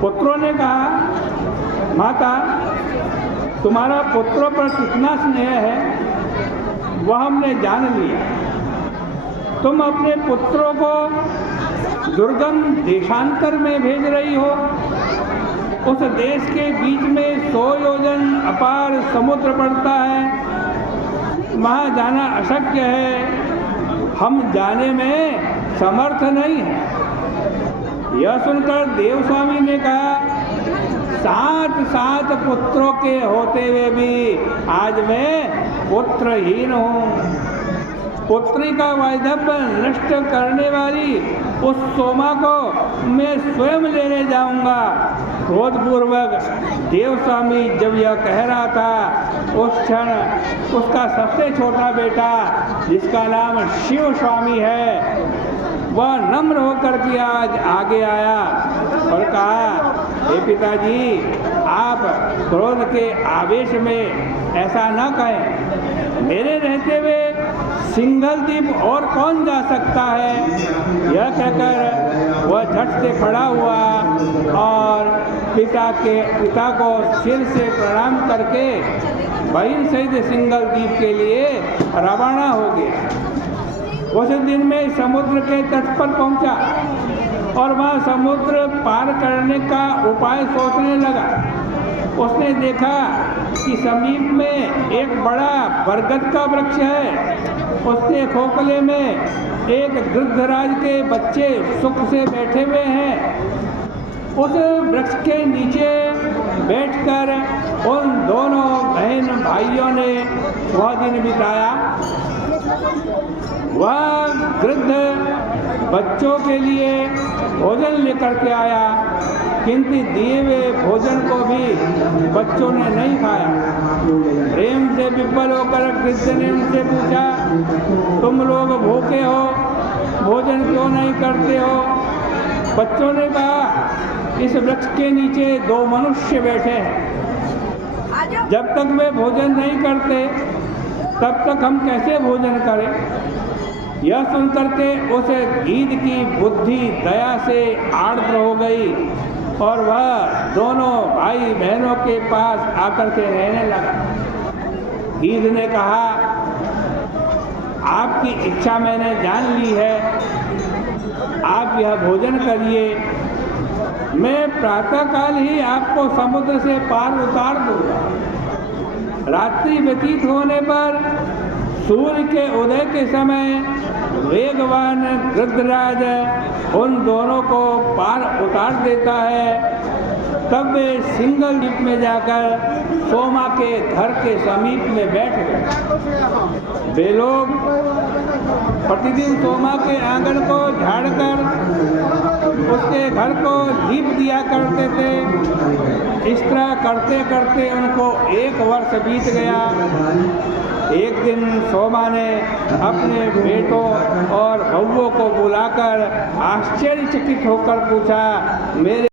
पुत्रों ने कहा, माता तुम्हारा पुत्रों पर कितना स्नेह है वह हमने जान लिया। तुम अपने पुत्रों को दुर्गम देशांतर में भेज रही हो। उस देश के बीच में 100 योजन अपार समुद्र पड़ता है, वहाँ जाना अशक्य है, हम जाने में समर्थ नहीं हैं। यह सुनकर देवस्वामी ने कहा, 7 पुत्रों के होते हुए भी आज मैं पुत्रहीन हूँ। पुत्री का वैधव्य नष्ट करने वाली उस सोमा को मैं स्वयं लेने जाऊंगा। क्रोधपूर्वक देवस्वामी जब यह कह रहा था, उस क्षण उसका सबसे छोटा बेटा, जिसका नाम शिव स्वामी है, वह नम्र होकर के आज आगे आया और कहा, हे पिताजी, आप क्रोध के आवेश में ऐसा न कहें। मेरे रहते हुए सिंघल द्वीप और कौन जा सकता है। यह कहकर वह झट से खड़ा हुआ और पिता को सिर से प्रणाम करके बहिन सहित सिंघल द्वीप के लिए रवाना हो गया। उस दिन में समुद्र के तट पर पहुंचा और वह समुद्र पार करने का उपाय सोचने लगा। उसने देखा कि समीप में एक बड़ा बरगद का वृक्ष है। उसके खोखले में एक गृद्धराज के बच्चे सुख से बैठे हुए हैं। उस वृक्ष के नीचे बैठकर उन दोनों बहन भाइयों ने वह दिन बिताया। वह वृद्ध बच्चों के लिए भोजन लेकर के आया, किंतु दिए हुए भोजन को भी बच्चों ने नहीं खाया। प्रेम से विफल होकर वृद्ध ने उनसे पूछा, तुम लोग भूखे हो, भोजन क्यों नहीं करते हो। बच्चों ने कहा, इस वृक्ष के नीचे 2 मनुष्य बैठे हैं, जब तक वे भोजन नहीं करते तब तक हम कैसे भोजन करें। यह सुनकर के उस गीध की बुद्धि दया से आर्द्र हो गई और वह दोनों भाई बहनों के पास आकर के रहने लगा। गीध ने कहा, आपकी इच्छा मैंने जान ली है, आप यह भोजन करिए, मैं प्रातःकाल ही आपको समुद्र से पार उतार दूंगा। रात्रि व्यतीत होने पर सूर्य के उदय के समय वेगवान गृद्धराज उन दोनों को पार उतार देता है। तब वे सिंघल द्वीप में जाकर सोमा के घर के समीप में बैठ गए। वे लोग प्रतिदिन सोमा के आंगन को झाड़कर उसके घर को लीप दिया करते थे। इस तरह करते करते उनको 1 वर्ष बीत गया। एक दिन सोमा ने अपने बेटों और बहूओं को बुलाकर आश्चर्यचकित होकर पूछा, मेरे